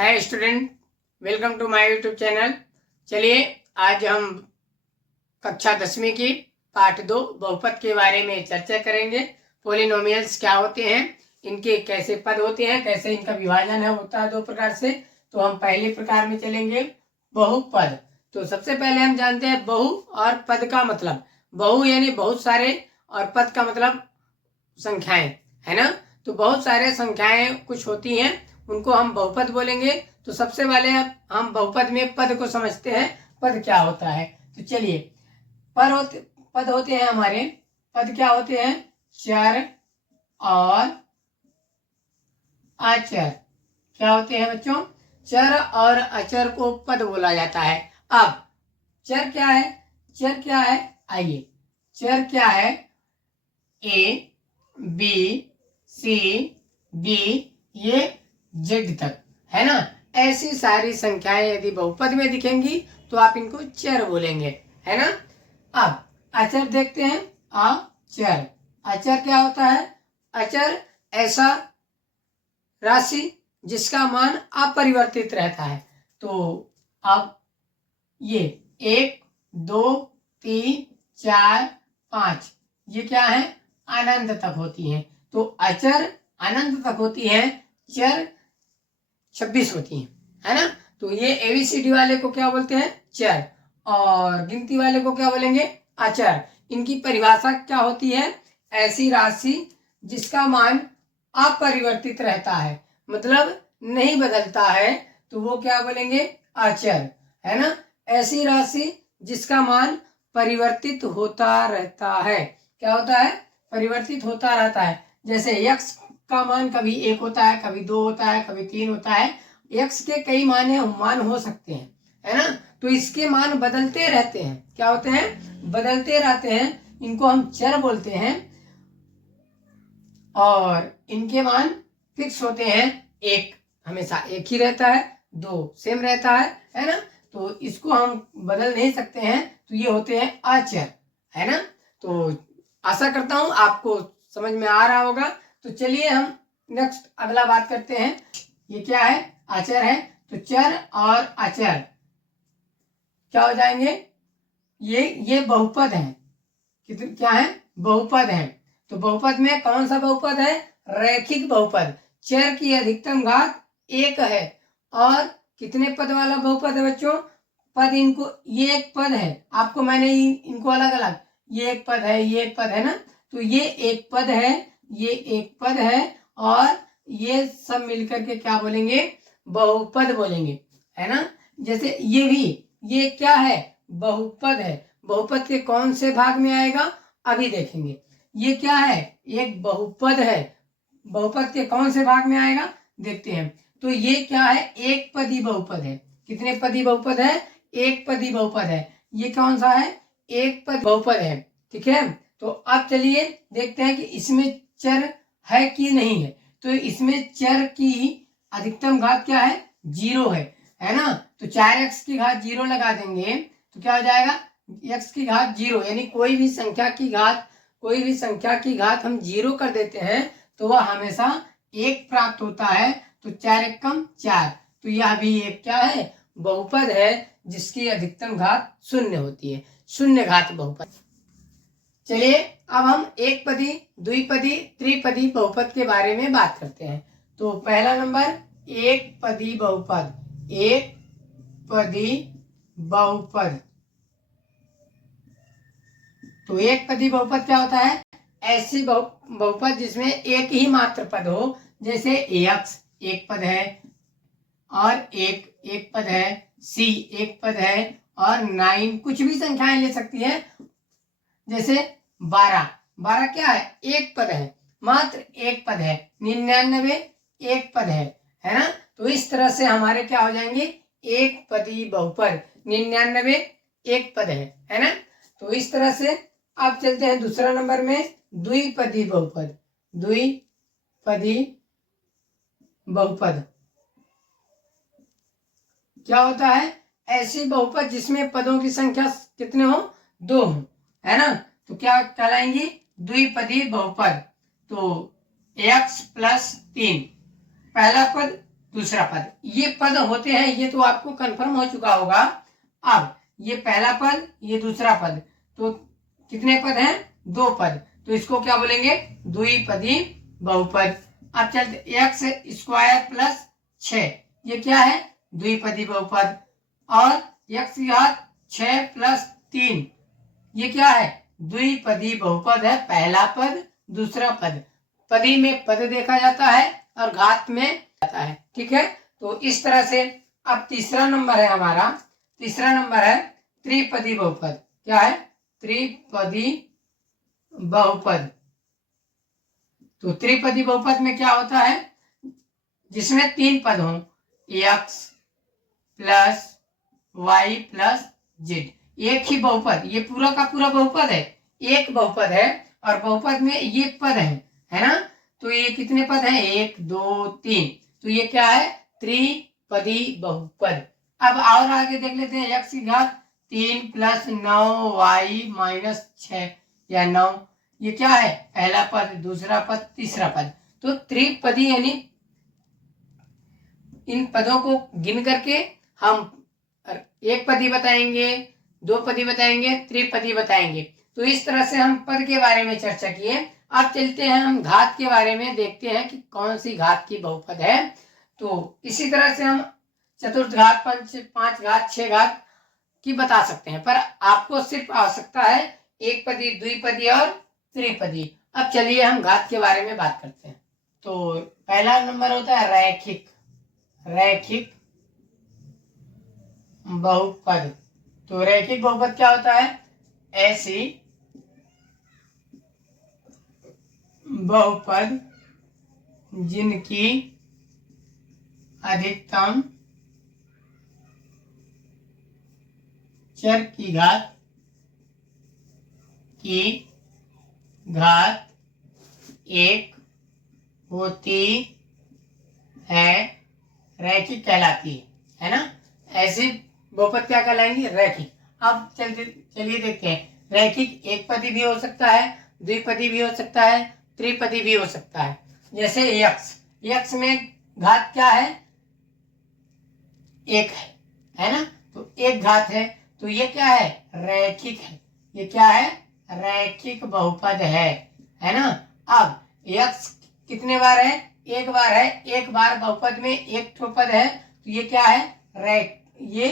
Hi student, welcome to my YouTube channel. चलिए आज हम कक्षा 10वीं की पाठ 2 बहुपद के बारे में चर्चा करेंगे। पॉलिनोमियल्स क्या होते हैं, इनके कैसे पद होते हैं, कैसे इनका विभाजन है होता है 2 प्रकार से। तो हम पहले प्रकार में चलेंगे, बहुपद। तो सबसे पहले हम जानते हैं बहु और पद का मतलब। बहु यानी बहुत सारे और पद का मतलब संख्याएं, है ना। तो बहुत सारे संख्याएं कुछ होती हैं, उनको हम बहुपद बोलेंगे। तो सबसे पहले हम बहुपद में पद को समझते हैं, पद क्या होता है। तो चलिए, पद होते हैं हमारे। पद क्या होते हैं? चर और अचर। क्या होते हैं बच्चों? चर और अचर को पद बोला जाता है। अब चर क्या है? चर क्या है? आइए, चर क्या है? ए बी सी डी ये जेड तक, है ना। ऐसी सारी संख्याएं यदि बहुपद में दिखेंगी तो आप इनको चर बोलेंगे, है ना। अब अचर देखते हैं। अचर, अचर क्या होता है? अचर ऐसा राशि जिसका मान अपरिवर्तित रहता है। तो अब ये 1 2 3 4 5 ये क्या है? अनंत तक होती हैं। तो अचर अनंत तक होती है, चर 26 होती है ना। तो ये एबीसीडी वाले को क्या बोलते हैं? चर। और गिनती वाले को क्या बोलेंगे? अचर। इनकी परिभाषा क्या होती है? ऐसी राशि जिसका मान अपरिवर्तित रहता है, मतलब नहीं बदलता है, तो वो क्या बोलेंगे? अचर, है ना। ऐसी राशि जिसका मान परिवर्तित होता रहता है। क्या होता है? परिवर्तित होता रहता है। जैसे x का मान कभी 1 होता है, कभी 2 होता है, कभी 3 होता है। x के कई मान हो सकते हैं, है ना। तो इसके मान बदलते रहते हैं। क्या होते हैं? बदलते रहते हैं। इनको हम चर बोलते हैं और इनके मान फिक्स होते हैं। 1 हमेशा 1 ही रहता है, 2 सेम रहता है ना। तो इसको हम बदल नहीं सकते हैं, तो ये होते हैं अचर, है ना। तो आशा करता हूं आपको समझ में आ रहा होगा। तो चलिए हम नेक्स्ट अगला बात करते हैं। ये क्या है? अचर है। तो चर और अचर क्या हो जाएंगे? ये बहुपद है। क्या है? बहुपद है। तो बहुपद में कौन सा बहुपद है? रैखिक बहुपद। चर की अधिकतम घात 1 है। और कितने पद वाला बहुपद है बच्चों? पद इनको, ये एक पद है, आपको मैंने इनको अलग अलग, ये एक पद है, ये एक पद है ना। तो ये एक पद है, ये एक पद है, और ये सब मिलकर के क्या बोलेंगे? बहुपद बोलेंगे, है ना। जैसे ये भी, ये क्या है? बहुपद है। बहुपद के कौन से भाग में आएगा अभी देखेंगे। ये क्या है? एक बहुपद है। बहुपद के कौन से भाग में आएगा देखते हैं। तो ये क्या है? एक पदी बहुपद है। कितने पदी बहुपद है? एक पदी बहुपद है। ये कौन सा है? एक पद बहुपद है, ठीक है। तो अब चलिए देखते हैं कि इसमें चर है कि नहीं है। तो इसमें चर की अधिकतम घात क्या है? 0 है ना। तो 4x की घात 0 लगा देंगे तो क्या हो जाएगा? x की घात 0, यानी कोई भी संख्या की घात हम 0 कर देते हैं तो वह हमेशा 1 प्राप्त होता है। तो 4 एकम 4। तो यह भी एक क्या है? बहुपद है, जिसकी अधिकतम घात 0 होती है, शून्य घात बहुपद। चलिए अब हम एक पदी, द्विपदी, त्रिपदी बहुपद के बारे में बात करते हैं। तो पहला नंबर, एक पदी बहुपद। एक पदी बहुपद। तो एक पदी बहुपद क्या होता है? ऐसी बहुपद जिसमें एक ही मात्र पद हो। जैसे x एक पद है, और एक पद है, c एक पद है, और 9 कुछ भी संख्याएं ले सकती है। जैसे 12 क्या है? एक पद है, मात्र एक पद है। 99 एक पद है ना। तो इस तरह से हमारे क्या हो जाएंगे? एक पदी बहुपद। 99 एक पद है ना। तो इस तरह से आप चलते हैं दूसरा नंबर में, द्विपदी बहुपद। द्विपदी बहुपद क्या होता है? ऐसी बहुपद जिसमें पदों की संख्या कितने हो? 2 हो, है ना। तो क्या कहलाएंगी? द्विपदी बहुपद। तो x + 3 पहला पद दूसरा पद, ये पद होते हैं, ये तो आपको कंफर्म हो चुका होगा। अब ये पहला पद, ये दूसरा पद, तो कितने पद हैं? 2 पद, तो इसको क्या बोलेंगे? द्विपदी बहुपद। अब चलते एक्स स्क्वायर प्लस 6, ये क्या है? द्विपदी बहुपद। और एक्स की घात 6 प्लस 3, ये क्या है? द्विपदी बहुपद है। पहला पद, दूसरा पद, पदी में पद देखा जाता है और घात में जाता है। ठीक है, तो इस तरह से। अब तीसरा नंबर है हमारा, तीसरा नंबर है त्रिपदी बहुपद। क्या है? त्रिपदी बहुपद। तो त्रिपदी बहुपद में क्या होता है? जिसमें 3 पद हों, x plus y plus z, एक ही बहुपद, ये पूरा का पूरा बहुपद है, एक बहुपद है, और बहुपद में ये पद है ना? तो ये कितने पद हैं? 1 2 3, तो ये क्या है? त्रिपदी बहुपद। अब और आगे देख लेते हैं, एक्स की घात 3 प्लस 9 वाई माइनस 6 या 9, ये क्या है? पहला पद, दूसरा पद, तीसरा पद। तो त्रिपदी यानी इन पदों को गिन करके हम एक पदी बताएंगे, 2 पदी बताएंगे, त्रिपदी बताएंगे। तो इस तरह से हम पद के बारे में चर्चा किए। अब चलते हैं हम घात के बारे में, देखते हैं कि कौन सी घात की बहुपद है। तो इसी तरह से हम चतुर्थ घात, पांच घात, 6 घात की बता सकते हैं, पर आपको सिर्फ आवश्यकता है एक पदी, द्विपदी और त्रिपदी। अब चलिए हम घात के बारे में बात करते हैं। तो पहला नंबर होता है रैखिक, रैखिक बहुपद। तो रैखिक बहुपद क्या होता है? ऐसी बहुपद जिनकी अधिकतम चर की घात एक होती है, रैखिक कहलाती है ना? ऐसी बहुपद क्या कहलाएंगी? रैखिक। अब चलिए देखते हैं, रैखिक एक पदी भी हो सकता है, द्विपदी भी हो सकता है, त्रिपदी भी हो सकता है। जैसे यक्स, यक्स में घात क्या है? 1 है ना? तो एक घात है, तो ये क्या है? रैखिक है। ये क्या है? रैखिक बहुपद है ना? अब यक्स कितने बार है? 1 बार है, एक बार बहुपद में एक ठो पद है, तो ये क्या है? ये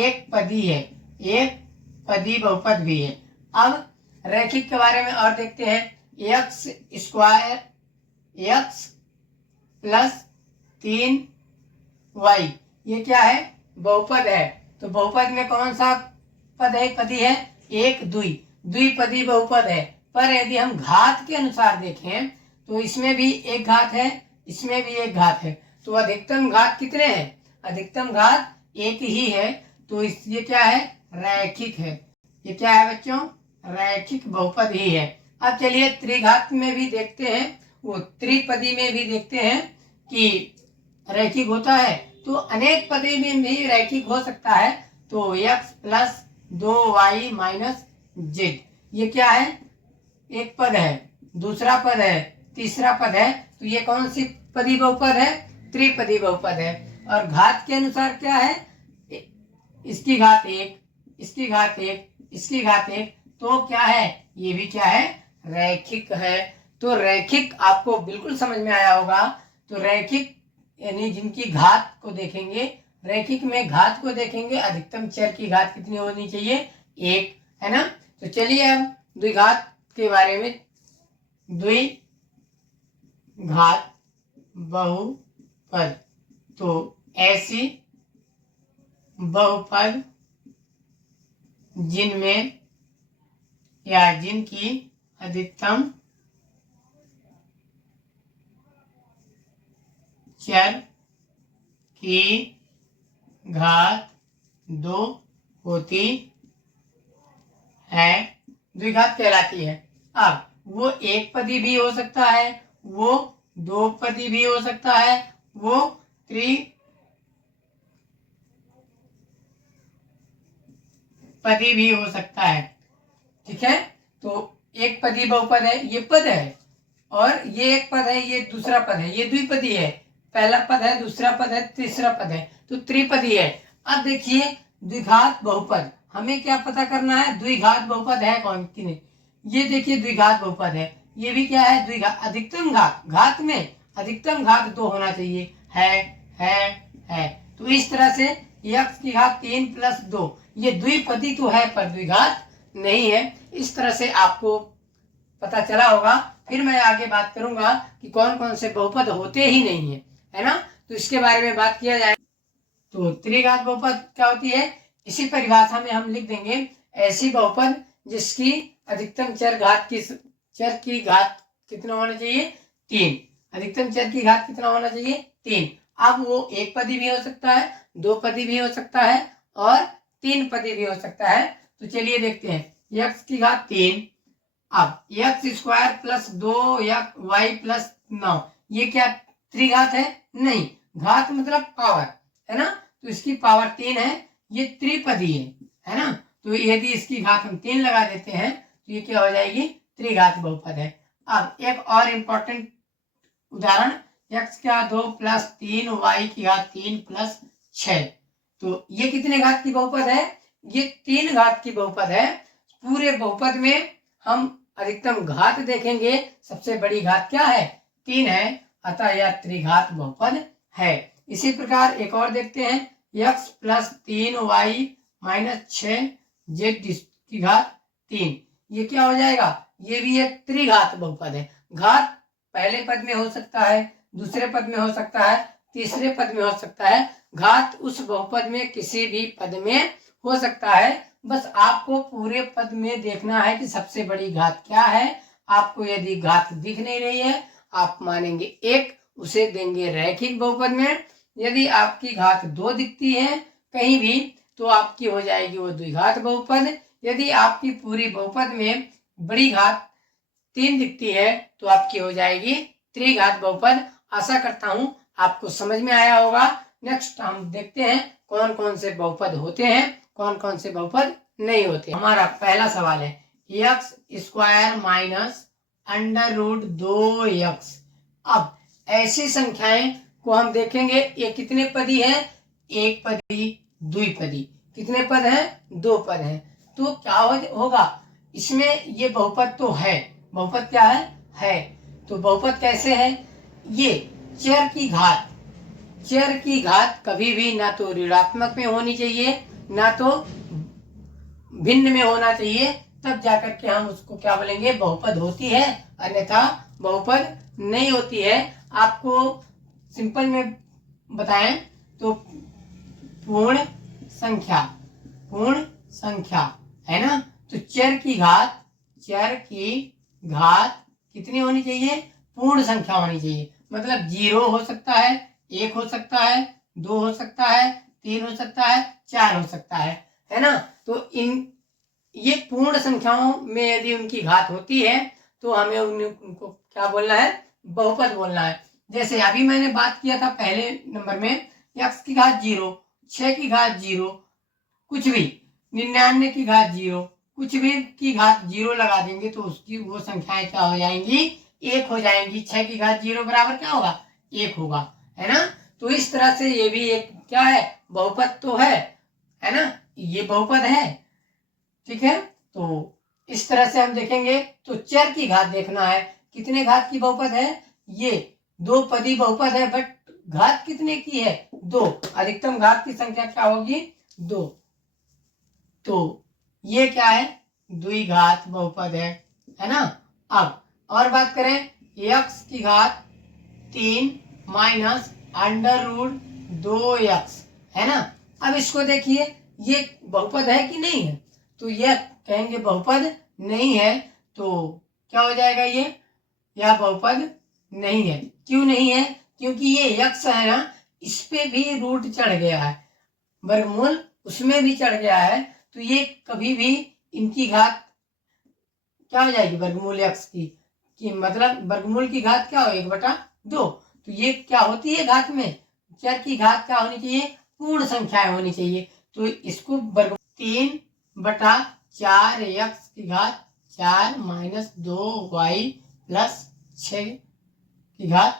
एक पदी है, एक पदी बहुपद भी है। अब रैखिक के बारे में और देखते हैं, x square, x plus 3 y, ये क्या है? बहुपद है। तो बहुपद में कौन सा पद है? पदी है एक, द्विपदी बहुपद है। पर यदि हम घात के अनुसार देखें तो इसमें भी एक घात है, इसमें भी एक घात है, तो अधिकतम घात कितने हैं? अधिकतम घात एक ही है, तो ये क्या है? रैखिक है। ये क्या है बच्चों? रैखिक बहुपद ही है। अब चलिए त्रिघात में भी देखते हैं, वो त्रिपदी में भी देखते हैं कि रैखिक होता है। तो अनेक पदी में भी रैखिक हो सकता है। तो x plus 2y minus Z, ये क्या है? एक पद है, दूसरा पद है, तीसरा पद है, तो ये कौन सी पदी बहुपद है? त्रिपदी बहुपद है। और घात के अनुसार क्या है? इसकी घात 1, इसकी घात 1, इसकी घात 1, तो क्या है? ये भी क्या है? रैखिक है। तो रैखिक आपको बिल्कुल समझ में आया होगा। तो रैखिक यानी जिनकी घात को देखेंगे, रैखिक में घात को देखेंगे, अधिकतम चर की घात कितनी होनी चाहिए? 1, है ना? तो चलिए हम द्विघात के बारे में, द्विघात बहुपद। तो ऐसी बहुपद जिनमें या जिनकी अधिकतम चर की घात 2 होती है, द्विघात कहलाती है। अब वो एक पदी भी हो सकता है, वो 2 पदी भी हो सकता है, वो त्रिपदी भी हो सकता है। ठीक है, तो एक पदी बहुपद है, ये पद है, और ये एक पद है, ये दूसरा पद है, ये द्विपदी है। पहला पद है, दूसरा पद है, तीसरा पद है, तो त्रिपदी है। अब देखिए द्विघात बहुपद, हमें क्या पता करना है, द्विघात बहुपद है कौन कि नहीं। ये देखिए द्विघात बहुपद है, ये भी क्या है, द्विघात। अधिकतम घात, घात में अधिकतम घात 2 होना चाहिए, है। तो इस तरह से x की घात 3 प्लस 2, ये द्विपदी तो है पर द्विघात नहीं है। इस तरह से आपको पता चला होगा। फिर मैं आगे बात करूंगा कि कौन कौन से बहुपद होते ही नहीं है ना, तो इसके बारे में बात किया जाए। तो त्रिघात बहुपद क्या होती है, इसी परिभाषा में हम लिख देंगे, ऐसी बहुपद जिसकी अधिकतम चर की घात कितना होना चाहिए, 3। अधिकतम चर की घात कितना होना चाहिए, 3। अब वो एक पदी भी हो सकता है, 2 पदी भी हो सकता है और 3 पदी भी हो सकता है। तो चलिए देखते हैं, x की घात 3, अब x² प्लस 2y प्लस 9, ये क्या त्रिघात है, नहीं, घात मतलब पावर है ना, तो इसकी पावर 3 है, ये त्रिपदी है ना। तो यदि इसकी घात हम 3 लगा देते हैं तो ये क्या हो जाएगी, त्रिघात बहुपद है। अब एक और इम्पोर्टेंट उदाहरण, x की घात 2 प्लस 3 y की घात 3 प्लस 6, तो ये कितने घात की बहुपद है, ये 3 घात की बहुपद है। पूरे बहुपद में हम अधिकतम घात देखेंगे, सबसे बड़ी घात क्या है, 3 है, अतः यह त्रिघात बहुपद है। इसी प्रकार एक और देखते हैं, x plus 3y minus 6z की घात 3, ये क्या हो जाएगा, ये भी एक त्रिघात बहुपद है। घात पहले पद में हो सकता है, दूसरे पद में हो सकता है, तीसरे पद में हो सकता है, घात उस बहुपद में किसी भी पद में हो सकता है। बस आपको पूरे पद में देखना है कि सबसे बड़ी घात क्या है। आपको यदि घात दिख नहीं रही है, आप मानेंगे 1, उसे देंगे रैखिक बहुपद में। यदि आपकी घात 2 दिखती है कहीं भी, तो आपकी हो जाएगी वो द्विघात बहुपद। यदि आपकी पूरी बहुपद में बड़ी घात 3 दिखती है तो आपकी हो जाएगी त्रिघात बहुपद। आशा करता हूं आपको समझ में आया होगा। नेक्स्ट हम देखते हैं कौन कौन से बहुपद होते हैं, कौन कौन से बहुपद नहीं होते। हमारा पहला सवाल है, x² माइनस √2x। अब ऐसी संख्याएं को हम देखेंगे, ये कितने पदी है, एक पदी, द्विपदी, कितने पद हैं, 2 पद हैं। तो क्या होगा, इसमें ये बहुपद तो है, बहुपद क्या है, तो बहुपद कैसे है, ये चर की घात कभी भी ना तो ऋणात्मक में होनी चाहिए ना तो भिन्न में होना चाहिए, तब जाकर के हम उसको क्या बोलेंगे, बहुपद होती है, अन्यथा बहुपद नहीं होती है। आपको सिंपल में बताएं तो पूर्ण संख्या है ना, तो चर की घात कितनी होनी चाहिए, पूर्ण संख्या होनी चाहिए। मतलब 0 हो सकता है, 1 हो सकता है, 2 हो सकता है, 3 हो सकता है, 4 हो सकता है ना। तो ये पूर्ण संख्याओं में यदि उनकी घात होती है तो हमें उनको क्या बोलना है, बहुपद बोलना है। जैसे अभी मैंने बात किया था पहले नंबर में, x की घात 0, 6 की घात 0, कुछ भी, 99 की घात 0, कुछ भी की घात 0 लगा देंगे तो उसकी वो संख्याएं क्या हो जाएंगी, 1 हो जाएंगी। 6 की घात 0 बराबर क्या होगा, 1 होगा, है ना। तो इस तरह से ये भी एक क्या है, बहुपद तो है ना, ये बहुपद है, ठीक है। तो इस तरह से हम देखेंगे, तो चर की घात देखना है, कितने घात की बहुपद है, ये 2 पदी बहुपद है, बट घात कितने की है, 2, अधिकतम घात की संख्या क्या होगी, 2, तो ये क्या है, द्विघात बहुपद है ना। अब और बात करें, x की घात 3 माइनस √2x है ना। अब इसको देखिए, ये बहुपद है कि नहीं है, तो यह कहेंगे बहुपद नहीं है, तो क्या हो जाएगा, यह बहुपद नहीं है। क्यों नहीं है, क्योंकि ये x है ना, इस पे भी रूट चढ़ गया है, वर्गमूल उसमें भी चढ़ गया है, तो ये कभी भी इनकी घात क्या हो जाएगी, वर्गमूल x की मतलब वर्गमूल की घात क्या हो, 1/2। तो ये क्या होती है घात में, चर की घात क्या होनी चाहिए, पूर्ण संख्याएं होनी चाहिए। तो इसको वर्ग 3/4 x की घात 4 - 2y प्लस 6 की घात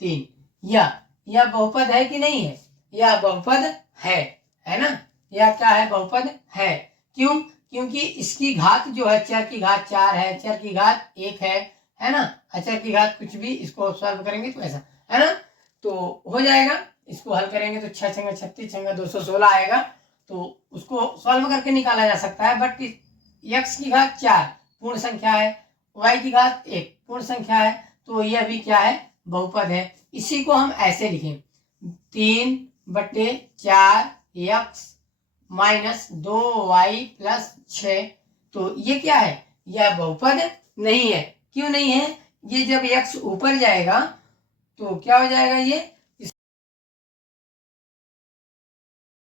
3, यह बहुपद है कि नहीं है? यह बहुपद है ना? यह क्या है? बहुपद है। क्यों? क्योंकि इसकी घात जो है, चर की घात 4 है, चर की घात 1 है ना? अचर की घात कुछ भी, इसको सॉल्व करेंगे तो ऐसा, है ना? तो हो जाएगा, इसको हल करेंगे तो 6 छंगा 36 छंगा 216 आएगा। तो उसको सॉल्व करके निकाला जा सकता है, बट x की घात 4 पूर्ण संख्या है, y की घात 1 पूर्ण संख्या है, तो यह भी क्या है? बहुपद है। इसी को हम ऐसे लिखें, 3/4 x माइनस 2y प्लस 6। तो ये क्या है? यह बहुपद नहीं है। क्यों नहीं है? ये जब x ऊपर जाएगा तो क्या हो जाएगा? ये